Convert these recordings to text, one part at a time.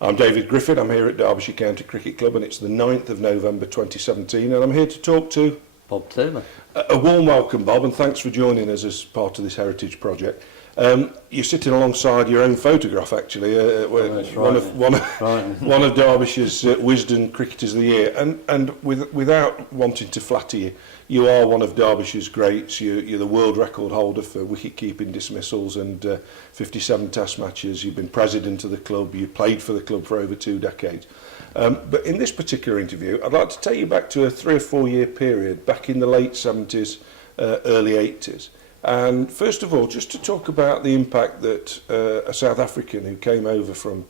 I'm David Griffin, I'm here at Derbyshire County Cricket Club and it's the 9th of November 2017 and I'm here to talk to Bob Taylor. A warm welcome, Bob, and thanks for joining us as part of this heritage project. You're sitting alongside your own photograph, actually, one of Derbyshire's Wisden Cricketers of the Year, and without wanting to flatter you, you are one of Derbyshire's greats. You're the world record holder for wicket-keeping dismissals and 57 Test matches. You've been president of the club. You played for the club for over 2 decades. But in this particular interview, I'd like to take you back to a 3 or 4 year period, back in the late 70s, early 80s. And first of all, just to talk about the impact that a South African who came over from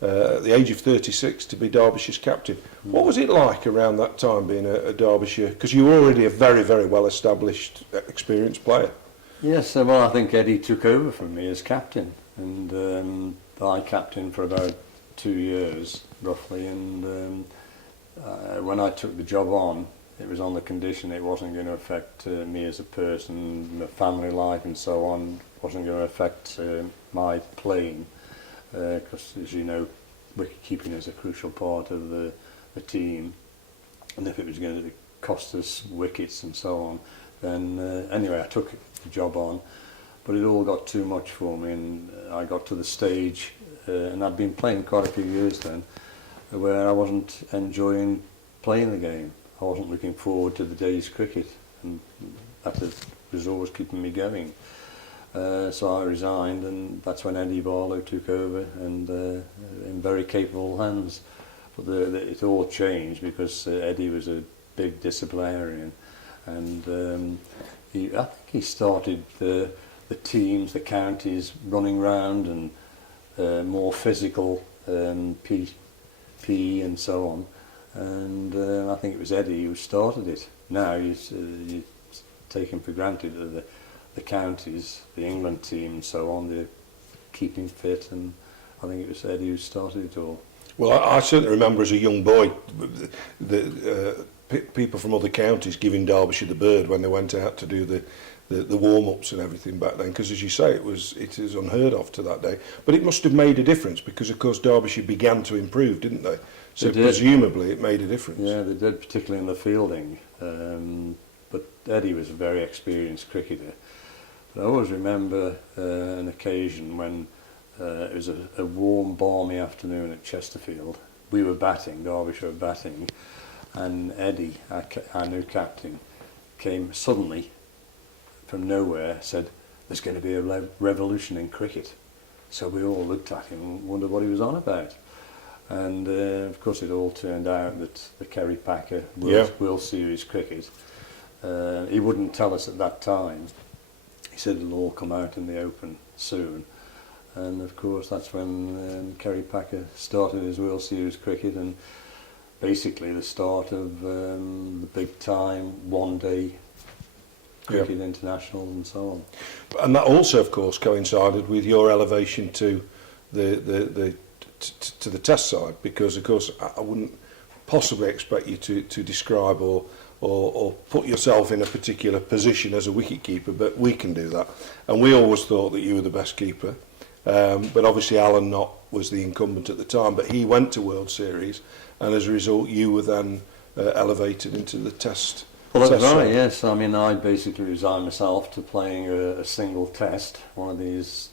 the age of 36 to be Derbyshire's captain. What was it like around that time being a Derbyshire? Because you were already a very, very well-established, experienced player. Yes, well, I think Eddie took over from me as captain, and I captained for about 2 years, roughly, and when I took the job on, it was on the condition it wasn't going to affect me as a person, my family life and so on, wasn't going to affect my playing, because as you know, wicket keeping is a crucial part of the team, and if it was going to cost us wickets and so on, then anyway, I took the job on, but it all got too much for me, and I got to the stage, and I'd been playing quite a few years then, where I wasn't enjoying playing the game. I wasn't looking forward to the day's cricket, and that was always keeping me going. So I resigned, and that's when Eddie Barlow took over, and in very capable hands. But it all changed because Eddie was a big disciplinarian, and I think he started the teams, the counties running round, and more physical PE and so on. And I think it was Eddie who started it. Now you taken for granted that the counties, the England team and so on, they're keeping fit, and I think it was Eddie who started it all. Well, I certainly remember as a young boy people from other counties giving Derbyshire the bird when they went out to do the warm-ups and everything back then, because as you say, it is unheard of to that day. But it must have made a difference because, of course, Derbyshire began to improve, didn't they? So presumably it made a difference. Yeah, they did, particularly in the fielding. But Eddie was a very experienced cricketer. But I always remember an occasion when it was a warm, balmy afternoon at Chesterfield. We were batting, Derbyshire were batting, and Eddie, our new captain, came suddenly from nowhere, said, "There's going to be a revolution in cricket." So we all looked at him and wondered what he was on about. And of course it all turned out that the Kerry Packer World Series cricket, he wouldn't tell us at that time. He said it'll all come out in the open soon. And of course that's when Kerry Packer started his World Series cricket, and basically the start of the big time one-day cricket internationals and so on. And that also, of course, coincided with your elevation to the Test side, because of course I wouldn't possibly expect you to describe or put yourself in a particular position as a wicket-keeper, but we can do that. And we always thought that you were the best keeper, but obviously Alan Knott was the incumbent at the time, but he went to World Series, and as a result you were then elevated into the Test. Well, that's right, yes. I mean, I basically resigned myself to playing a single Test, one of these.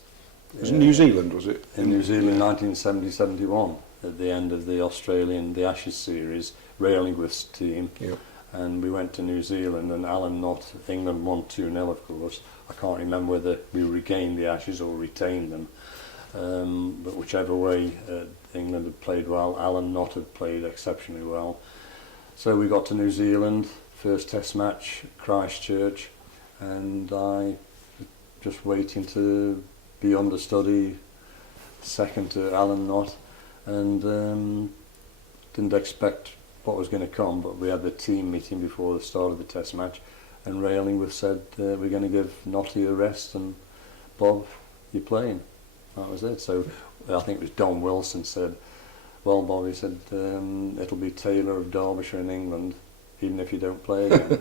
It was New Zealand, was it? In New Zealand, 1970-71, at the end of the Ashes series, Ray Illingworth's team. Yeah. And we went to New Zealand, and Alan Knott, England won 2-0, of course. I can't remember whether we regained the Ashes or retained them. But whichever way, England had played well, Alan Knott had played exceptionally well. So we got to New Zealand, first Test match, Christchurch, and I just waiting to be understudy, second to Alan Knott, and didn't expect what was going to come, but we had the team meeting before the start of the Test match, and Ray Illingworth said, we're going to give Knotty a rest, and Bob, you're playing. That was it. So I think it was Don Wilson said, well, Bob, he said, it'll be Taylor of Derbyshire in England, even if you don't play again.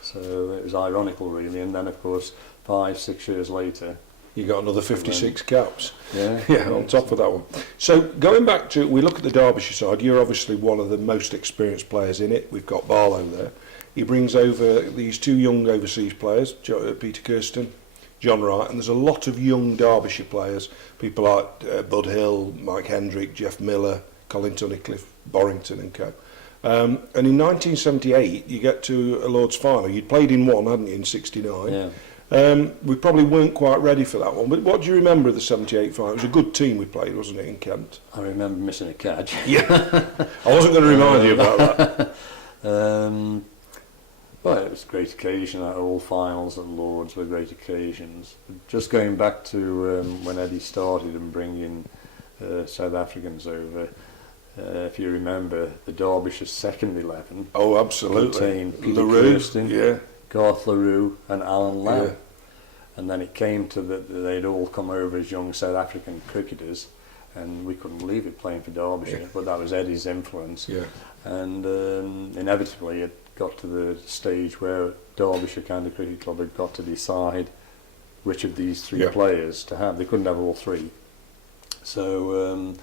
So it was ironical, really. And then, of course, 5-6 years later, you got another 56 caps. Yeah, Yeah, on top of that one. So going back to, we look at the Derbyshire side, you're obviously one of the most experienced players in it. We've got Barlow there. He brings over these two young overseas players, Peter Kirsten, John Wright, and there's a lot of young Derbyshire players, people like Bud Hill, Mike Hendrick, Jeff Miller, Colin Tunnicliffe, Borrington and co. And in 1978, you get to a Lord's final. You'd played in one, hadn't you, in 69? Yeah. We probably weren't quite ready for that one, but what do you remember of the 78 final? It was a good team we played, wasn't it, in Kent? I remember missing a catch. Yeah, I wasn't going to remind you about that. Well, it was a great occasion. All finals at Lords were great occasions. Just going back to when Eddie started and bringing South Africans over, if you remember, the Derbyshire second 11 Oh, absolutely. contained Peter LaRue, Kirsten, yeah. Garth LaRue and Alan Lamb. Yeah. And then it came to that they'd all come over as young South African cricketers, and we couldn't believe it playing for Derbyshire, Yeah. but that was Eddie's influence. Yeah. And inevitably it got to the stage where Derbyshire County Cricket Club had got to decide which of these three Yeah. players to have. They couldn't have all three. So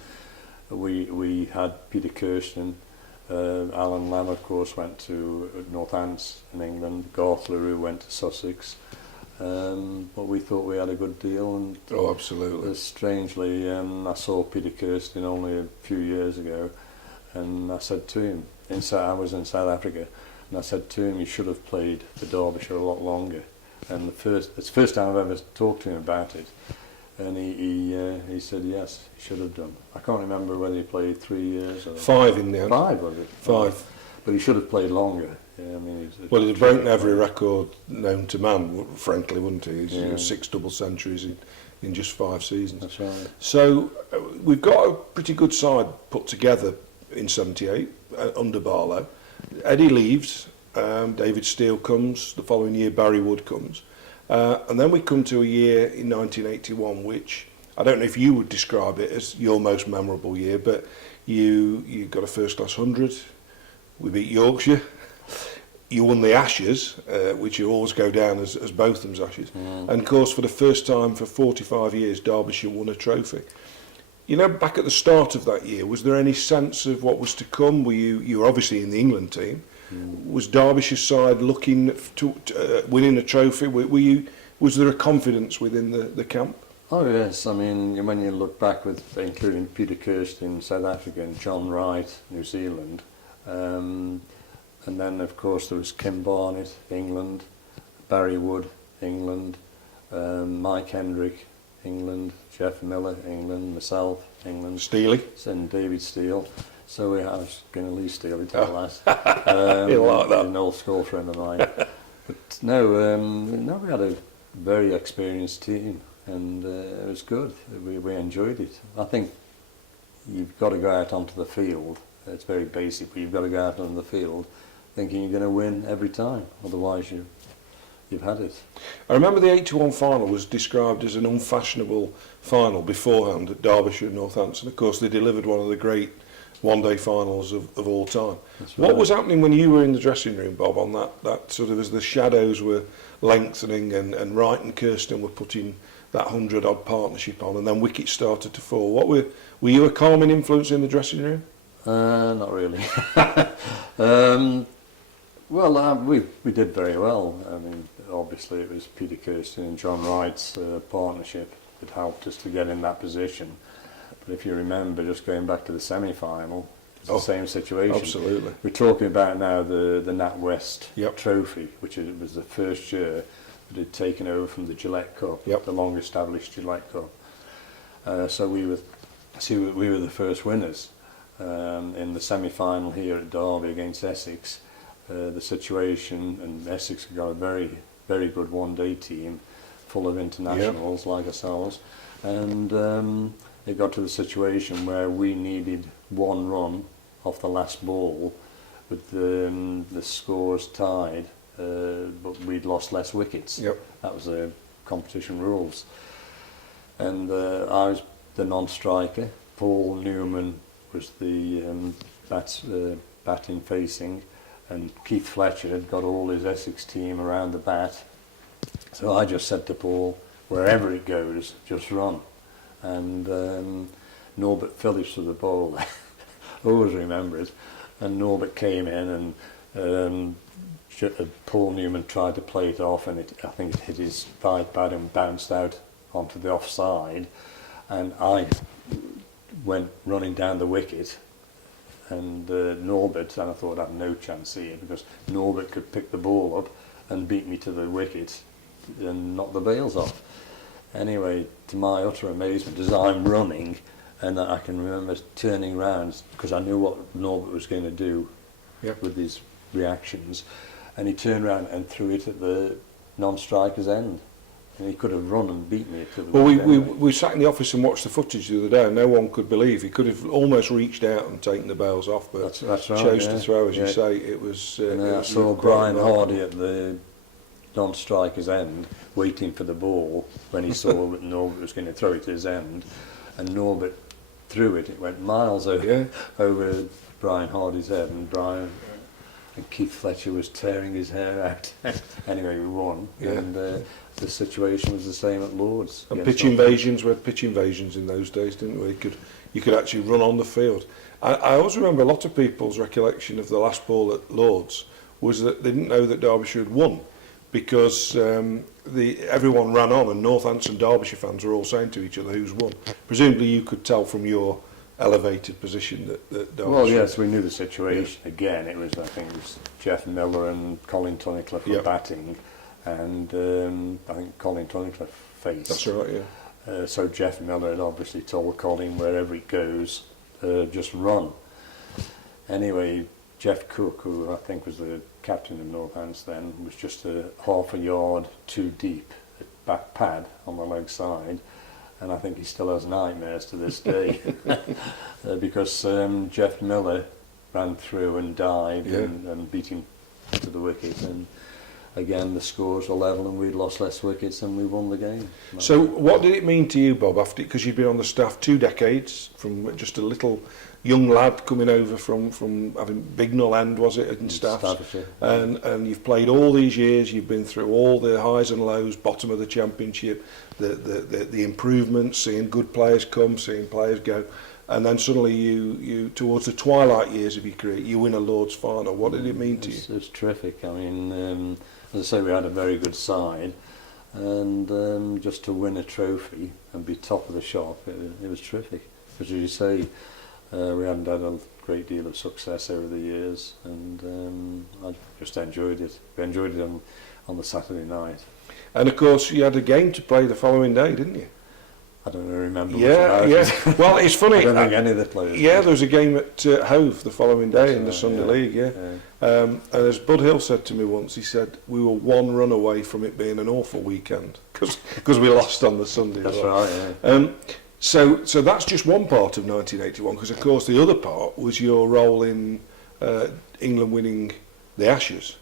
we had Peter Kirsten, Alan Lamb of course went to Northants in England, Garth LaRue went to Sussex, but we thought we had a good deal, and Oh, absolutely. strangely I saw Peter Kirsten only a few years ago, and I said to him, I was in South Africa, and I said to him, you should have played for Derbyshire a lot longer. And it's the first time I've ever talked to him about it, and he said yes, he should have done. I can't remember whether he played 3 years or 5 in the end. 5, was it? 5. But he should have played longer. Yeah, I mean, Well, he'd have broken every record known to man, frankly, wouldn't he? He's Yeah. 6 double centuries in just 5 seasons. That's right. So we've got a pretty good side put together in 78 under Barlow. Eddie leaves, David Steele comes, the following year Barry Wood comes. And then we come to a year in 1981, which I don't know if you would describe it as your most memorable year, but you got a first class 100, we beat Yorkshire, you won the Ashes, which you always go down as Botham's Ashes, and of course for the first time for 45 years Derbyshire won a trophy. You know, back at the start of that year, was there any sense of what was to come? You were obviously in the England team. Was Derbyshire's side looking to winning a trophy? Was there a confidence within the camp? Oh yes, I mean, when you look back with including Peter Kirsten, South Africa, and John Wright, New Zealand, and then of course there was Kim Barnett, England, Barry Wood, England, Mike Hendrick, England, Jeff Miller, England, myself, England, Steely? and David Steele. So I was going to leave Steely to the last. He'll like that. An old school friend of mine. But no, we had a very experienced team, and it was good. We enjoyed it. I think you've got to go out onto the field. It's very basic, but you've got to go out onto the field thinking you're going to win every time. Otherwise, you've had it. I remember the 81 final was described as an unfashionable final beforehand at Derbyshire and Northampton. Of course, they delivered one of the great one-day finals of all time. That's What right. was happening when you were in the dressing room, Bob, on that sort of as the shadows were lengthening and Wright and Kirsten were putting that 100-odd partnership on, and then wickets started to fall? What were you a calming influence in the dressing room? Not really. Well, we did very well. I mean, obviously it was Peter Kirsten and John Wright's partnership that helped us to get in that position. But if you remember, just going back to the semi-final, it's the same situation. Absolutely. We're talking about now the NatWest Yep. Trophy, which was the first year that had taken over from the Gillette Cup, Yep. the long-established Gillette Cup. So we were the first winners. In the semi-final here at Derby against Essex, the situation, and Essex have got a very, very good one-day team full of internationals like ourselves, and it got to the situation where we needed one run off the last ball with the scores tied, but we'd lost less wickets. Yep. That was the competition rules. And I was the non-striker. Paul Newman was the batting facing, and Keith Fletcher had got all his Essex team around the bat. So I just said to Paul, wherever it goes, just run. And Norbert Phillips was the bowler. Always remember it. And Norbert came in, and Paul Newman tried to play it off, and I think it hit his right bat and bounced out onto the offside. And I went running down the wicket, and Norbert, and I thought I'd no chance here, because Norbert could pick the ball up and beat me to the wicket and knock the bails off. Anyway, to my utter amazement, as I'm running, and I can remember turning round, because I knew what Norbert was going to do with his reactions, and he turned round and threw it at the non-striker's end. And he could have run and beat me to the Well, we sat in the office and watched the footage the other day, and no one could believe he could have almost reached out and taken the bails off, but that's right, chose to throw, as you say. It was. I saw Brian Hardy at the non-striker's end, waiting for the ball when he saw that Norbert was going to throw it to his end, and Norbert threw it. It went miles over Brian Hardy's head, and Keith Fletcher was tearing his hair out. Anyway, we won, and the situation was the same at Lord's. And pitch invasions, we had pitch invasions in those days, didn't we? You could actually run on the field. I always remember a lot of people's recollection of the last ball at Lord's was that they didn't know that Derbyshire had won, because everyone ran on, and Northants and Derbyshire fans were all saying to each other who's won. Presumably you could tell from your elevated position that Derbyshire... Well, yes, we knew the situation. Again, I think it was Jeff Miller and Colin Tunnicliffe were batting, and I think Colin Tunnicliffe faced. That's right, yeah. So Jeff Miller had obviously told Colin, wherever it goes, just run. Anyway, Jeff Cook, who I think was the captain of Northants then, was just half a yard too deep at back pad on the leg side, and I think he still has nightmares to this day because Jeff Miller ran through and dived and beat him to the wicket, and again the scores were level and we'd lost less wickets and we won the game. So what did it mean to you, Bob, after, because you'd been on the staff 2 decades, from just a little young lad coming over from having Bignell End, was it, in staffs, and you've played all these years, you've been through all the highs and lows, bottom of the championship, the improvements, seeing good players come, seeing players go, and then suddenly you towards the twilight years of your career, you win a Lord's final. What did it mean to you? It's terrific. I mean, as I say, we had a very good side, and just to win a trophy and be top of the shop, it was terrific. As you say, we hadn't had a great deal of success over the years, and I just enjoyed it. We enjoyed it on the Saturday night. And of course, you had a game to play the following day, didn't you? I don't remember. Yeah. Well, it's funny. I don't think any of the players. Yeah, there was a game at Hove the following day in the Sunday League. Yeah. And as Bud Hill said to me once, he said we were 1 run away from it being an awful weekend because we lost on the Sunday. That's right. Yeah. So that's just one part of 1981, because of course the other part was your role in England winning the Ashes.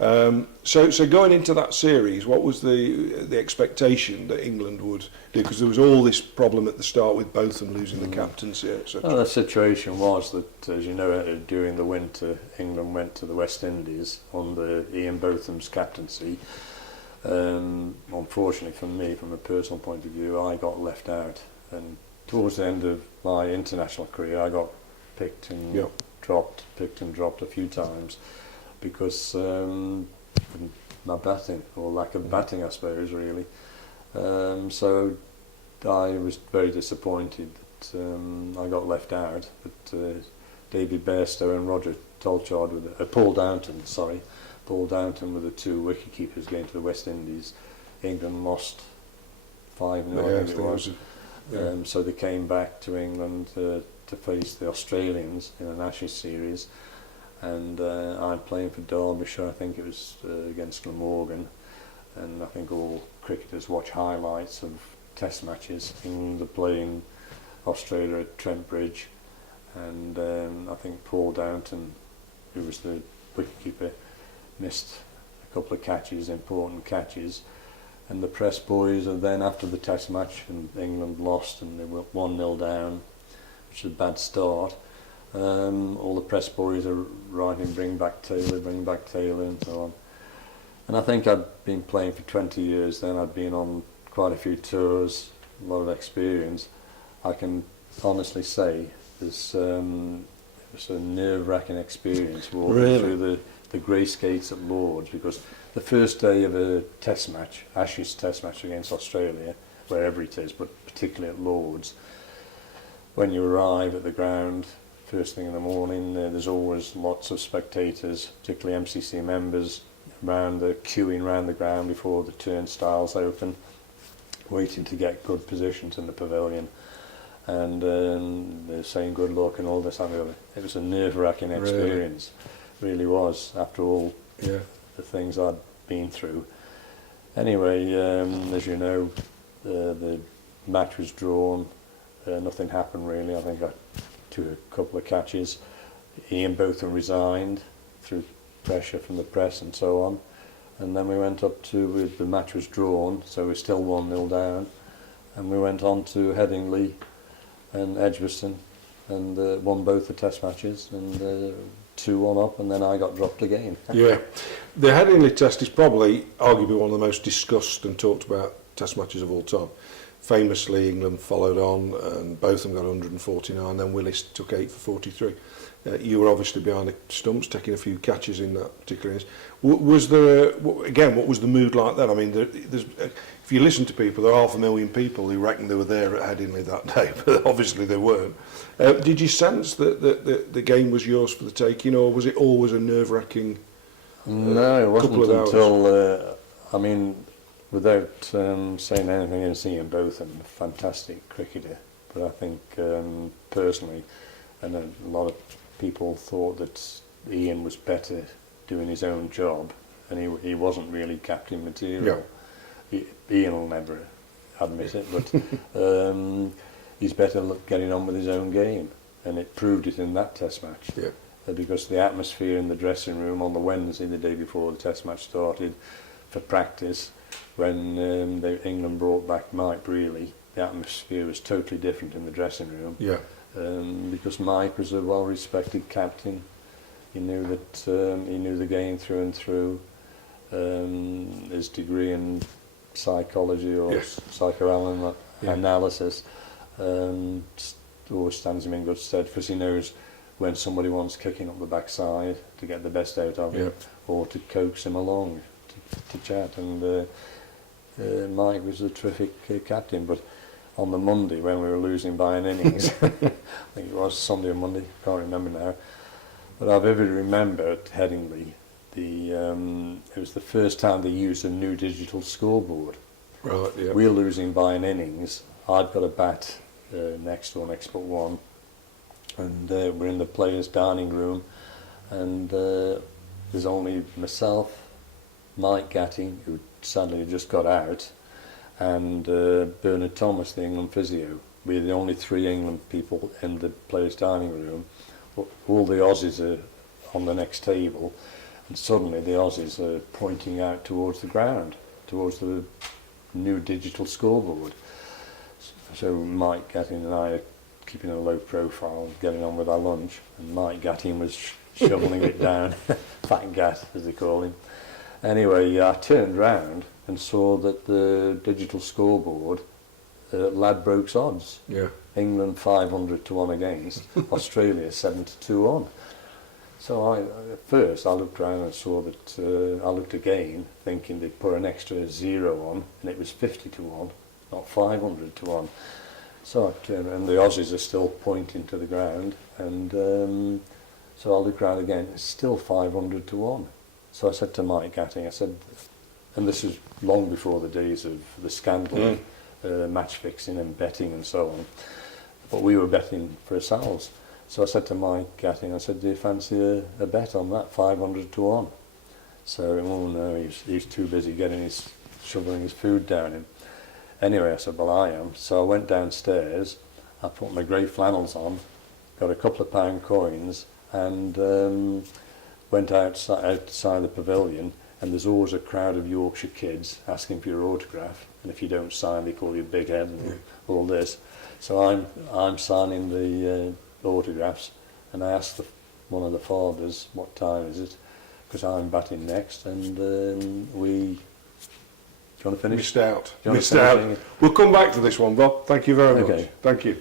So going into that series, what was the expectation that England would do? Because there was all this problem at the start with both of them losing the captaincy, etc. Well, the situation was that, as you know, during the winter, England went to the West Indies under Ian Botham's captaincy. Unfortunately for me, from a personal point of view, I got left out. And towards the end of my international career, I got picked and dropped, a few times, because my batting, or lack of batting, I suppose, really. So I was very disappointed that I got left out. But David Bairstow and Roger Tolchard, Paul Downton were the 2 wicket keepers going to the West Indies. England lost 5-0. So they came back to England to face the Australians in an Ashes series, and I'm playing for Derbyshire. I think it was against Glamorgan, and I think all cricketers watch highlights of test matches. England are playing Australia at Trent Bridge, and I think Paul Downton, who was the wicketkeeper, missed a couple of catches, important catches. And the press boys are then, after the test match, and England lost and they were 1-0 down, which is a bad start. All the press boys are writing, bring back Taylor, and so on. And I think I'd been playing for 20 years then. I'd been on quite a few tours, a lot of experience. I can honestly say this it was a nerve-wracking experience walking through the grey skates at Lord's, because the first day of a test match, Ashes test match against Australia, wherever it is, but particularly at Lord's, when you arrive at the ground first thing in the morning, there's always lots of spectators, particularly MCC members, queuing around the ground before the turnstiles open, waiting to get good positions in the pavilion, and they're saying good luck and all this and the other. It was a nerve-wracking experience, really was, after all the things I'd been through. Anyway, as you know, the match was drawn, nothing happened really. I think I took a couple of catches. Ian Botham resigned through pressure from the press and so on, and then we went up to, the match was drawn, so we're still 1-0 down, and we went on to Headingley and Edgbaston and won both the test matches, and 2-1 up, and then I got dropped again. Yeah, the Headingley test is probably arguably one of the most discussed and talked about test matches of all time. Famously, England followed on, and both of them got 149, then Willis took 8 for 43. You were obviously behind the stumps, taking a few catches in that particular innings. Was there, again, what was the mood like then? I mean, there's, if you listen to people, there are 500,000 people who reckon they were there at Headingley that day, but obviously they weren't. Did you sense that the game was yours for the taking, or was it always a nerve-wracking No, it wasn't couple of hours? until, I mean, without saying anything against Ian Botham, a fantastic cricketer, but I think personally, and a lot of people thought that Ian was better doing his own job, and he wasn't really captain material. Ian will never admit it, but he's better getting on with his own game, and it proved it in that test match. Because the atmosphere in the dressing room on the Wednesday, the day before the test match started, for practice, when England brought back Mike Brealey, the atmosphere was totally different in the dressing room. Because Mike was a well-respected captain. He knew that he knew the game through and through. His degree in psychology or psychoanalysis always stands him in good stead, because he knows when somebody wants kicking up the backside to get the best out of him, or to coax him along to chat. And Mike was a terrific captain. But on the Monday, when we were losing by an innings, I think it was Sunday or Monday, can't remember now, but I vividly remember at Headingley, it was the first time they used a new digital scoreboard. We were losing by an innings. I'd got a bat next but one, and we're in the players' dining room, and there's only myself, Mike Gatting, who sadly just got out, and Bernard Thomas, the England physio. We're the only 3 England people in the players' dining room. All the Aussies are on the next table, and suddenly the Aussies are pointing out towards the ground, towards the new digital scoreboard. So Mike Gatting and I are keeping a low profile, getting on with our lunch, and Mike Gatting was shoveling it down, Fat Gat as they call him. Anyway, I turned round and saw that the digital scoreboard, Ladbrokes odds. England 500 to 1 against, Australia 7-2 on. So at first I looked around and saw that, I looked again, thinking they'd put an extra 0 on, and it was 50 to 1, not 500 to 1. So I turned, and the Aussies are still pointing to the ground, and so I looked around again, it's still 500 to 1. So I said to Mike Gatting, I said, and this was long before the days of the scandal, match fixing and betting and so on, but we were betting for ourselves. So I said to Mike Gatting, I said, do you fancy a bet on that, 500 to 1? So, oh no, he's too busy shoveling his food down him. Anyway, I said, well, I am. So I went downstairs, I put my grey flannels on, got a couple of pound coins, and went outside the pavilion, and there's always a crowd of Yorkshire kids asking for your autograph, and if you don't sign, they call you big head and all this. So I'm signing the autographs, and I asked one of the fathers, what time is it, because I'm batting next, and we you want to finish? Missed out. Do you want Missed to out. finish? We'll come back to this one, Bob. Thank you very much. Okay. Thank you.